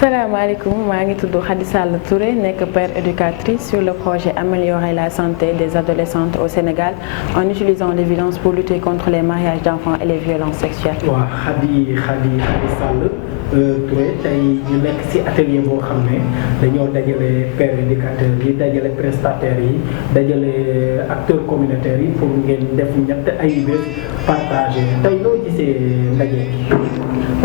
Salaamaaleykum, maa ngi tudd Khady Sall Touré, nekk père éducatrice sur le projet Améliorer la santé des adolescentes au Sénégal en utilisant les violences pour lutter contre les mariages d'enfants et les violences sexuelles. waaw Khady Sall Touré tey ñu nekk ci atelier boo xam ne dañoo dajale père éducateur yi dajale prestataires yi dajale acteurs communautaires yi pour ngeen def ñett ay bés partagé tey loo gisee ndaje bi.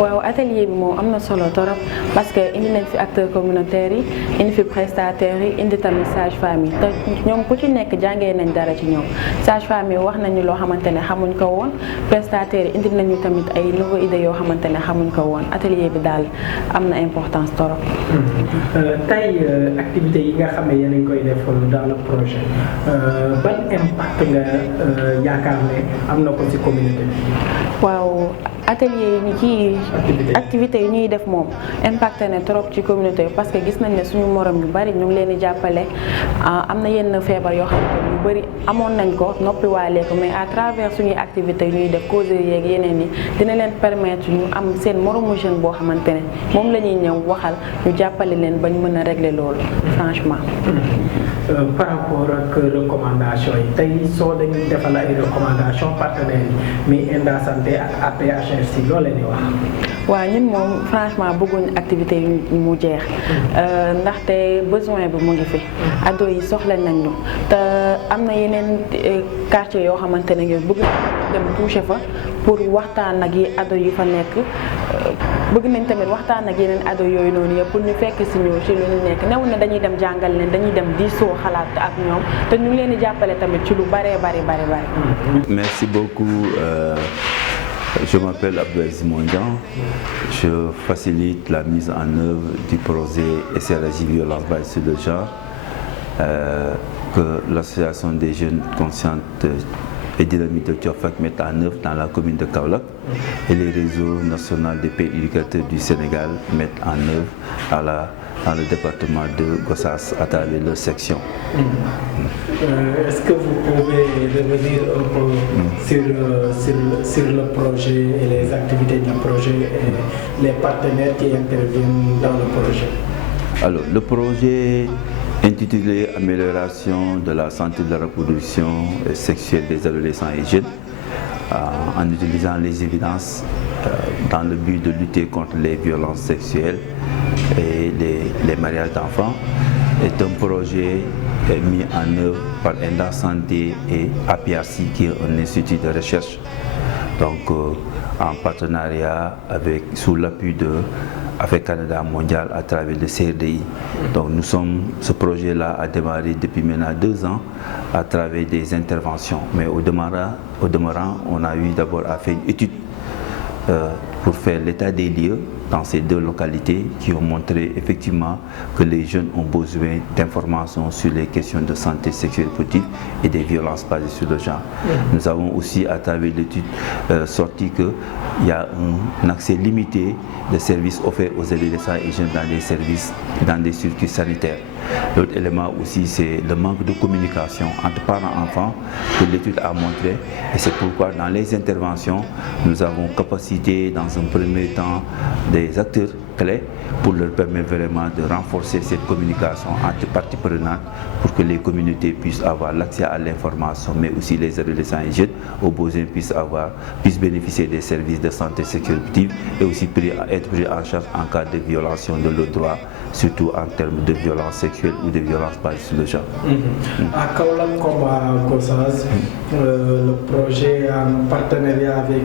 waaw atelier bi moom am na solo torop parce que indi nañ fi acteurs communautaires yi indi fi prestataires yi indi tamit sage-femme yi te ñoom ku ci nekk jàngee nañ dara ci ñoom sage-femme yi wax nañu loo xamante ne xamuñ ko woon prestataires yi indi nañu tamit ay nouvelles idées yoo xamante ne xamuñ ko woon atelier bi daal am na importance torop. tey activités yi nga xam ne yéen a ngi koy def dans le projet ban impact nga yaakaar ne am na ko ci communauté bi. waaw atelier yi ci activité yi ñuy def moom impacté na trop ci communauté bi parce que gis nañ ne suñu morom yu bari ñu ngi leen di jàppale am na yenn feebar yoo xamante ne yu bari amoon nañ ko noppiwaale ko mais à travers suñuy activité yi ñuy def causerie yeeg yeneen yi dina leen permettre ñu am seen moromu jeune boo xamante ne moom la ñuy ñëw waxal ñu jàppale leen ba ñu mën a régler loolu franchement. par rapport ak recommandation yi tey soo dañuy defal ay recommandation partenaires yi mais Enda Santé ak APHRC loo leen di wax. waaw ñun moom franchement bëgguñ activité yi mu jeex ndaxte besoin bi mu ngi fi ado yi soxla nañ ñu te am na yeneen quartier yoo xamante ne ngeen bëgg dem toucher fa pour waxtaan ak yi ado yi fa nekk bëgg nañ tamit waxtaan ak yeneen ado yooyu noonu yëpp pour ñu fekk si ñu ci lu ñu nekk new na dañuy dem jàngal leen dañuy dem diisoo xalaat ak ñoom te ñu ngi leen di jàppale tamit ci lu bari. Merci beaucoup. Je m'appelle Abdelaziz Mondian. Je facilite la mise en œuvre du projet SRJ Violence basée sur le genre que l'association des jeunes conscientes et dynamiques de Tiofak met en œuvre dans la commune de Kaolack et les réseaux nationaux des pères éducateurs du Sénégal mettent en œuvre dans le département de Gossas à travers leur section. Est-ce que vous pouvez revenir un peu sur le projet et les activités du projet et les partenaires qui interviennent dans le projet? Alors, le projet intitulé Amélioration de la santé de la reproduction sexuelle des adolescents et jeunes en utilisant les évidences dans le but de lutter contre les violences sexuelles et les mariages d'enfants est un projet mis en œuvre par Enda Santé et APRC qui est un institut de recherche. Donc en partenariat sous l'appui de avec Canada Mondial à travers le CRDI. Donc ce projet-là a démarré depuis maintenant 2 ans à travers des interventions. Mais au demeurant, on a eu d'abord à faire une étude pour faire l'état des lieux dans ces 2 localités qui ont montré effectivement que les jeunes ont besoin d'informations sur les questions de santé sexuelle reproductive et des violences basées sur le genre. Nous avons aussi à travers l'étude sorti qu'il y a un accès limité de services offerts aux adolescents et jeunes dans des circuits sanitaires. L'autre élément aussi, c'est le manque de communication entre parents et enfants que l'étude a montré. Et c'est pourquoi dans les interventions, nous avons capacité dans un premier temps des acteurs clés pour leur permettre vraiment de renforcer cette communication entre parties prenantes pour que les communautés puissent avoir l'accès à l'information, mais aussi les adolescents et jeunes au besoin puissent bénéficier des services de santé sexuelle reproductive et aussi être pris en charge en cas de violation de leurs droits, surtout en termes de violences sexuelles ou de violences basées sur le genre. À Kaolack comme à Gossas, le projet en partenariat avec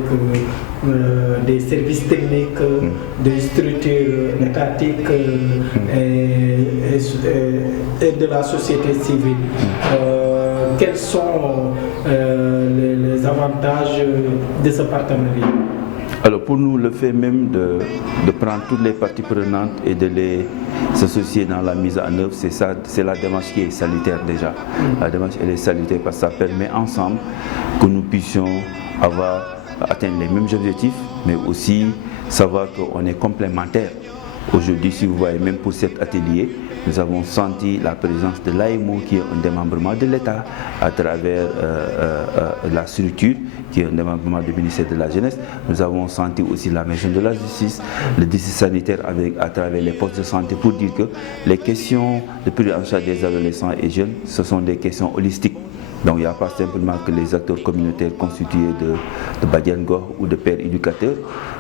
des services techniques, des structures étatiques et de la société civile. Quels sont les avantages de ce partenariat? Alors pour nous, le fait même de prendre toutes les parties prenantes et de les associer dans la mise en œuvre, c'est la démarche qui est salutaire déjà. La démarche elle est salutaire parce que ça permet ensemble que nous puissions atteindre les mêmes objectifs, mais aussi savoir qu'on est complémentaires Aujourd'hui, si vous voyez, même pour cet atelier, nous avons senti la présence de l'AEMO, qui est un démembrement de l'État, à travers la structure, qui est un démembrement du ministère de la Jeunesse. Nous avons senti aussi la maison de la justice, le district sanitaire à travers les postes de santé, pour dire que les questions de prise en charge des adolescents et jeunes, ce sont des questions holistiques. Donc il n'y a pas simplement que les acteurs communautaires constitués de Badiangor ou de pères éducateurs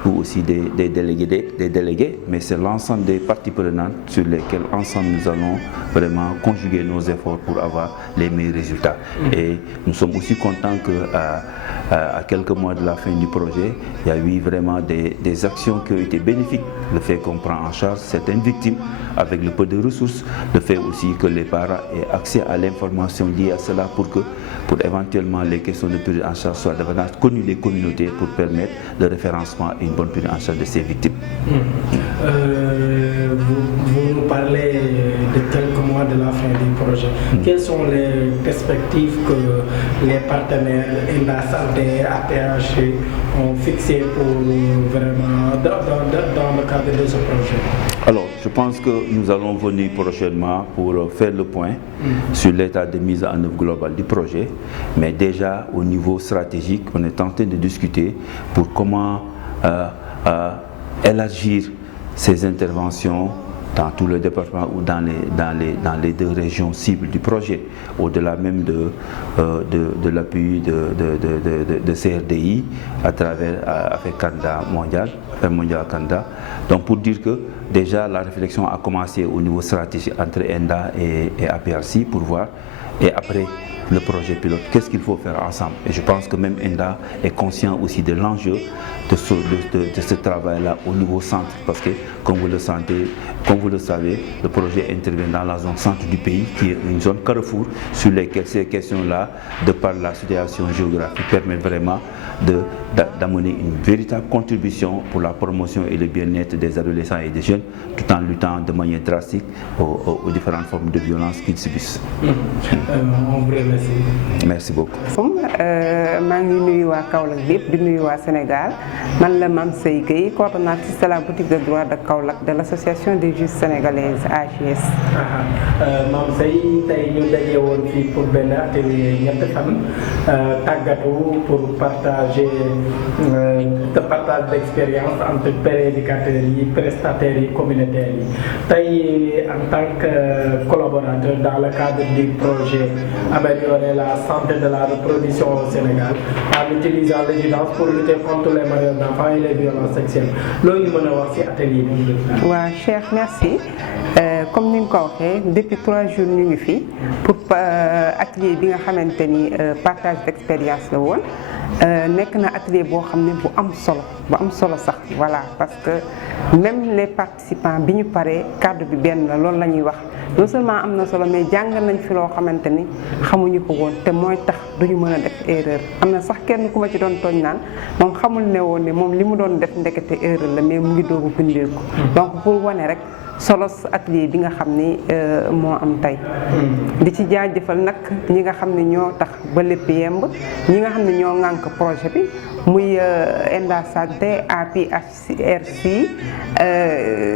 ou aussi des délégués, mais c'est l'ensemble des parties prenantes sur lesquelles ensemble nous allons vraiment conjuguer nos efforts pour avoir les meilleurs résultats. Et nous sommes aussi contents qu'à quelques mois de la fin du projet, il y a eu vraiment des actions qui ont été bénéfiques. Le fait qu'on prend en charge certaines victimes avec le peu de ressources, le fait aussi que les parents aient accès à l'information liée à cela pour éventuellement les questions de prise en charge soient davantage connues des communautés pour permettre le référencement et une bonne prise en charge de ces victimes. Vous nous parlez de quelques mois de la fin du projet. Quelles sont les perspectives que les partenaires ENDA Santé, APH ont fixées pour vraiment dans le cadre de ce projet? Alors, je pense que nous allons venir prochainement pour faire le point sur l'état de mise en œuvre globale du projet. Mais déjà, au niveau stratégique, on est en train de discuter pour comment élargir ces interventions dans tout le département ou dans les deux régions cibles du projet, au-delà même de l'appui de CRDI à travers avec Canada Mondial Canada. Donc pour dire que déjà la réflexion a commencé au niveau stratégique entre ENDA et APRC pour voir, et après le projet pilote, qu'est-ce qu'il faut faire ensemble. Et je pense que même ENDA est conscient aussi de l'enjeu de ce travail-là au niveau centre, parce que comme vous le savez, le projet intervient dans la zone centre du pays, qui est une zone carrefour sur laquelle ces questions-là, de par la situation géographique, permettent vraiment d'amener une véritable contribution pour la promotion et le bien-être des adolescents et des jeunes, tout en luttant de manière drastique aux différentes formes de violence qu'ils subissent. On vous remercie. Merci beaucoup. maa ngi nuyu waa Kaolack bépp di nuyu waa Sénégal man la Mame Seye Gueye, coordonnatrice de la boutique de droit de Kaolack de l'association des juges sénégalaises AJS. Mame Seye, tey ñu daje woon fii pour benn atelier ñetti fan tàggatu pour partage d'expérience entre pères éducateurs yi, prestataires yi, communautaires yi. Tey en tant que collaborateur dans le cadre du projet améliorer la santé de la reproduction au Sénégal en utilisant l'évidence pour lutter contre les mariages d'enfants et les violences sexuelles. loolu mën a wax ci atelier bi. waaw Cheikh, merci. Comme ni nga ko waxee depuis 3 jours ñu ngi fi pour atelier bi nga xamante ni partage d'expérience la woon. Nekk na atelier boo xam ne bu am solo sax, voilà, parce que même les participants bi ñu paree cadre bi benn la, loolu la ñuy wax. Non seulement am na solo, mais jàngal nañ fi loo xamante ni xamuñu ko woon te mooy tax duñu mën a def erreur. Am na sax kenn ku ma ci doon tooñ naan moom xamul ne woon ne moom li mu doon def ndekete erreur la, mais mu ngi doogu bindeeku. Donc pour wane rek solo atelier bi nga xam ni moo am tey. Di ci jaajëfal nag ñi nga xam ne ñoo tax ba lépp yemb, ñi nga xam ne ñoo ŋànk projet bi muy ENDA Santé, APHRC,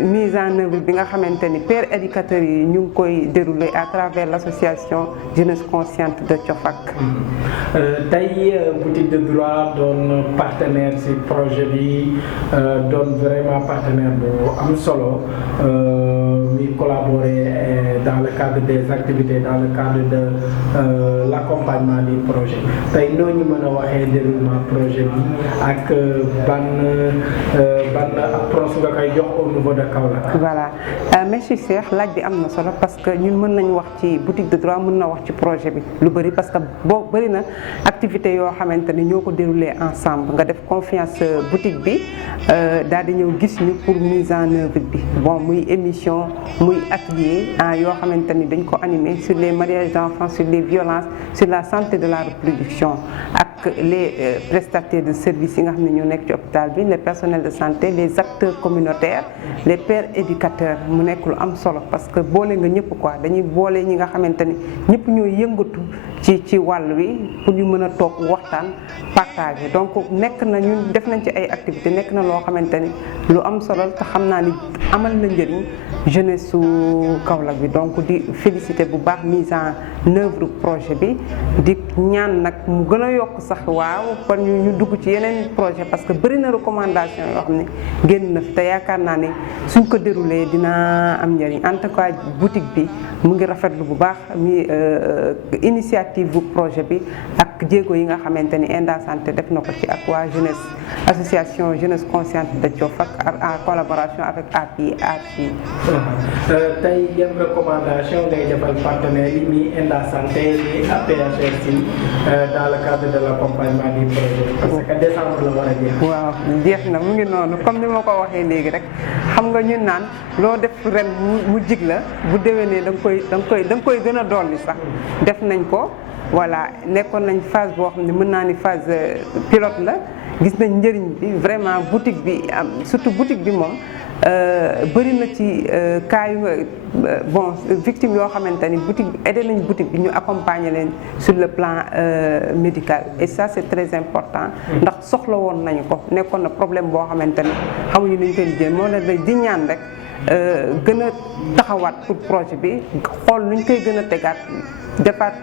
mise en œuvre bi nga xamante ni pères éducateurs yi ñu ngi koy dérouler à travers l'association Jeunesse Consciente de Thiofak. Tey boutique de droit doon partenaire ci projet bi, doon vraiment partenaire bu am solo. Muy collaborer dans le cadre des activités, dans le cadre de l'accompagnement du projet. Tey noo ñu mën a waxee déroulement projet bi ak ban approche nga koy jox au niveau de Kaolack. Voilà, merci Cheikh, laaj bi am na solo parce que ñun mën nañu wax ci boutique de droit, mën na wax ci projet bi lu bëri, parce que boo bëri na activité yoo xamante ni ñoo ko déroulé ensemble. Nga def confiance boutique bi daal di ñëw gis ñu pour mise en œuvre bi. Bon, muy émission muy atelier yoo xamante ni dañ ko animé sur les mariages d'enfants, sur les violences, sur la santé de la reproduction ak ak les prestataires de services yi nga xam ne ñoo nekk ci hôpital bi les personnels de santé les acteurs communautaires les pères éducateurs mu nekk lu am solo parce que boole nga ñëpp quoi dañuy boole ñi nga xamante ni ñëpp ñooy yëngatu ci wàll wi pour ñu mën a toog waxtaan partager donc nekk na ñun def nañ ci ay activités nekk na loo xamante ni lu am solo te xam naa ni amal na njëriñ jeunesse su Kaolack bi donc di féliciter bu baax mise en œuvre projet bi di ñaan nag mu gën a yokk sax waaw kon ñu dugg ci yeneen projet parce que bëri na recommandation yoo xam ne génn na fi te yaakaar naa ne suñ ko déroulé dina am njëriñ en tout cas boutique bi mu ngi rafetlu bu baax mi initiative bu projet bi ak jéego yi nga xamante ni Enda Santé def na ko ci ak waa jeunesse association jeunesse consciente de Diofior en collaboration avec API API. tey yan recommandation ngay defal partenaires yi mi Enda Santé mi APHRC dans le cadre de l'accompagnement du projet parce que décembre la war a jeex. waaw jeex na mu ngi noonu comme ni ma ko waxee léegi rek xam nga ñun naan loo def ren mu jig la bu déwénee da nga koy gën a dolli sax def nañ ko. voilà nekkoon nañ phase boo xam ne mën naa ni phase pilote la gis nañ njëriñ bi vraiment boutique bi surtout boutique bi moom bëri na ci cas yu bon victime yoo xamante ni boutique bi aidé nañ boutique bi ñu accompagner leen sur le plan médical et ça c'est très important ndax soxla woon nañu ko nekkoon na problème boo xamante ni xamuñu nuñ koy liggéey moo la di ñaan rek gën a taxawaat pour projet bi xool nuñ koy gën a tegaat defaat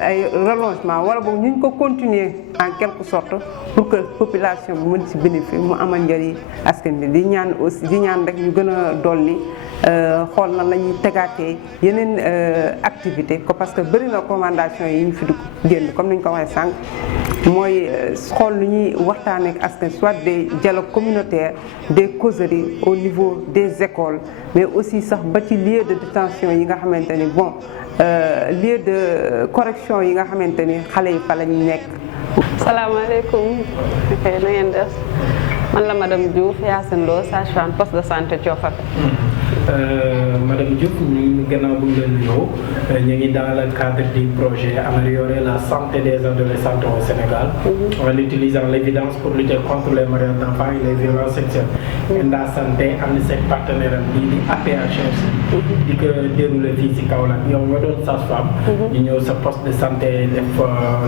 ay rallongement wala boog ñu ko continuer en quelque sorte pour que population bi mën ci bénéfice mu amal njëriñ askan bi di ñaan aussi di ñaan rek ñu gën a dolli xool na la ñuy tegaatee yeneen activité ko parce que bëri na recommandation yi ñu fi dugg génn comme ni ñu ko waxee sànq mooy xool lu ñuy waxtaanee ak askan soit des dialogues communautaires des causeries au niveau des écoles mais aussi sax ba ci lieu de détention yi nga xamante ni bon lieu de correction yi nga xamante ni xale yi fa lañ nekk. salaamaaleykum na ngeen def man la madame Diouf Yacine Lo sage-femme poste de santé Diofior. Madame Diouf ñu gannaaw bu ngeen ñëw ñu ngi dans le cadre du projet améliorer la santé des adolescents au Sénégal en utilisant l'évidence pour lutter contre les mariages d'enfants et les violences sexuelles. Enda Santé am na seen partenaire am bii di APHRC di ko déroulé fii ci Kaolack yow nga doon sage-femme ñu ñëw sa poste de santé def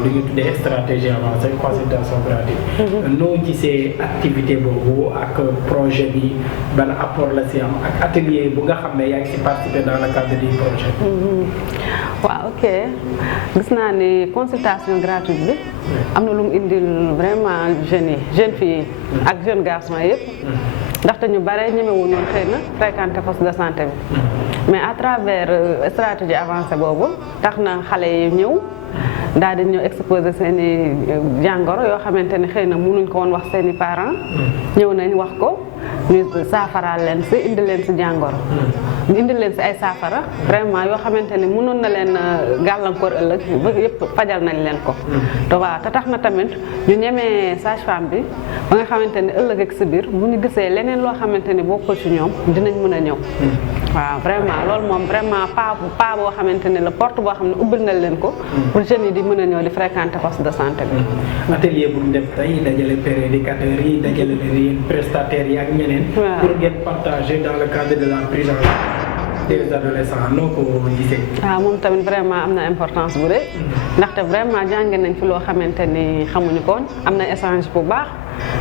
li ñu tuddee stratégie avancée consultation gratuite noo gisee activité boobu ak projet bi ban apport la ci am ak atelier bu nga xam ne yaa ngi ci participer dans le cadre du projet. waaw ok gis naa ni consultation gratuite bi am na lu mu indil vraiment jeunes filles ak jeunes garçons yëpp ndaxte ñu bare ñemewuñu woon xëy na fréquenter poste de santé bi mais à travers stratégie avancée boobu tax na xale yi ñëw daal di ñëw exposer seen i jàngoro yoo xamante ni xëy na mënuñ ko woon wax seen i parents ñëw nañ wax ko ñu saafaraal leen si indi leen si jàngoro ñu indi leen si ay saafara vraiment yoo xamante ni mënoon na leen gàllankoor ëllëg ba yëpp fajal nañ leen ko te waaw te tax na tamit ñu ñemee sage-femme bi ba nga xamante ni ëllëg ak si biir bu ñu gisee leneen loo xamante ni bokkul ci ñoom dinañ mën a ñëw waaw vraiment loolu moom vraiment pas boo xamante ni la porte boo xam ne ubbil na leen ko pour jeunes yi di mën a ñëw di fréquenter poste de santé bi. atelier bu ñu def tey dajale pères éducateurs yi dajale leen prestataires yi ak ñeneen. pour ngeen partager dans le cadre de la prise en charge des adolescents noo ko gisee. waaw moom tamit vraiment am na importance bu rëy ndaxte vraiment jàng nañ fi loo xamante ni xamuñu ko am na échange bu baax.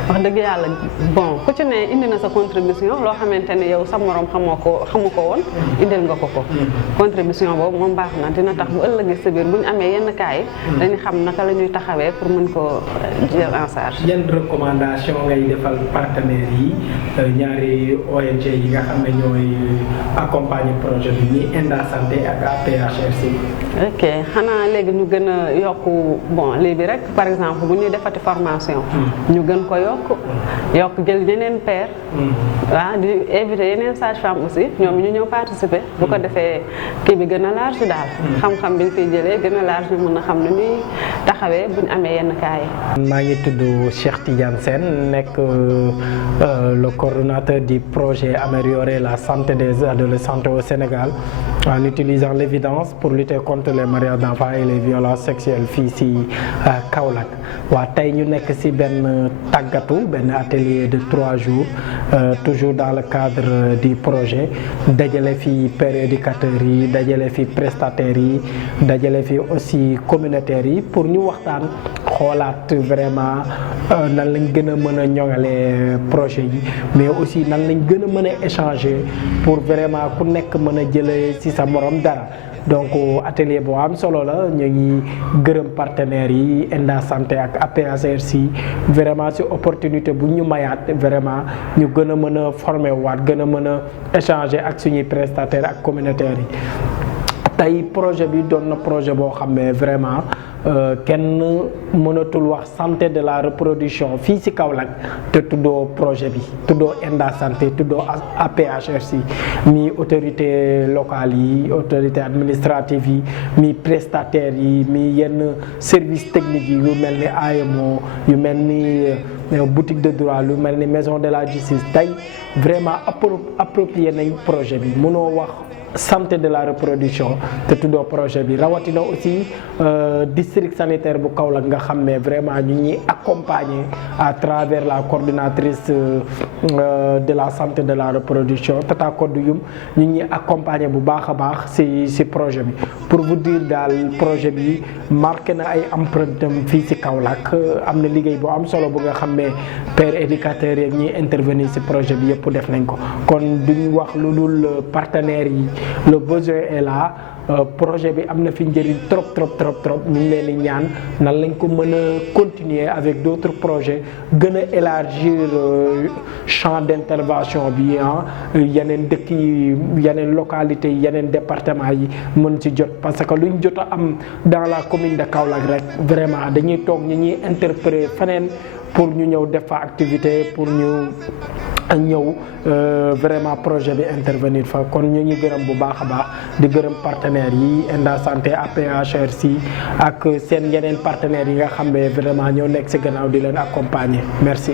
wax dëgg yàlla bon ku ci ne indi na sa contribution loo xamante ni yow sa morom xamu ko woon indil nga ko contribution boobu moom baax na dina tax bu ëllëgee si biir bu ñu amee yenn cas yi dañu xam naka la ñuy taxawee pour mën ko jël en charge. yan recommandation ngay defal partenaires yi ñaari ONG yi nga xam ne ñooy accompagner projet bi ni Enda Santé ak APHRC. ok xanaa léegi ñu gën a yokk bon lii bi rek par exemple bu ñuy defati formation ñu gën ko yokk jël yeneen père waaw di invité yeneen sage-femme aussi ñoom ñu ñëw participer bu ko defee kii bi gën a large daal xam-xam bi ñu fiy jëlee gën a large ñu mën a xam ne ñuy taxawee bu ñu amee yenn cas yi. maa ngi tudd Cheikh Tidiane Sène nekk le coordonnateur du projet améliorer la santé des adolescents au Sénégal en utilisant l'évidence pour lutter contre les mariages d'enfants et les violences sexuelles fii ci Kaolack. waa tey ñu nekk ci benn tàggatu benn atelier de 3 jours toujours dans le cadre du projet dajale fi pères éducateurs yi dajale fi prestataires yi dajale fi aussi communautaires yi pour ñu waxtaan xoolaat vraiment nan lañ gën a mën a ñoŋalee projet yi mais aussi nan lañ gën a mën a échanger pour vraiment ku nekk mën a jëlee ci sa morom dara. donc atelier boo am solo la ñu ngi gërëm partenaires yi Enda Santé ak APHRC vraiment ci opportunité bu ñu mayaat vraiment ñu gën a mën a former waat gën a mën a échanger ak suñuy prestataires ak communautaires yi. tey projet bi doon na projet boo xam ne vraiment kenn mënatul wax santé de la reproduction fii ci Kaolack te tuddoo projet bi tuddoo Enda Santé tuddoo APHRC mi autorité locale yi autorité administrative yi mi prestataires yi mi yenn service technique yi yu mel ni AMO yu mel ni boutique de droit lu mel ni maison de la justice tey vraiment approprié nañ projet bi mënoo wax santé de la reproduction te tuddoo projet bi rawatina aussi district sanitaire bu Kaolack nga xam ne vraiment ñu ñuy accompagner à travers la coordinatrice de la santé de la reproduction Tata Kodou Youm ñu ñuy accompagner bu baax a baax ci projet bi pour vous dire daal projet bi marqué na ay empreinte fii ci Kaolack am na liggéey bu am solo bu nga xam ne pères éducateurs yi ñuy intervenir ci projet bi yëpp def nañ ko kon duñ wax lu dul partenaires yi le besoin est là projet bi am na fi njëriñ trop ñu ngi leen di ñaan nan lañ ko mën a continuer avec d'autres projets gën a élargir champ d'intervention bi yeneen dëkk yi yeneen localités yi yeneen départements yi mën ci jot parce que luñ jot a am dans la commune de Kaolack rek vraiment dañuy toog ñi ñuy interpréter feneen pour ñu ñëw def fa activité pour ñu ñëw vraiment projet bi intervenir fa kon ñu ngi gërëm bu baax a baax di gërëm partenaires yi Enda Santé APHRC ak seen yeneen partenaires yi nga xam ne vraiment ñoo nekk ci gannaaw di leen accompagner merci.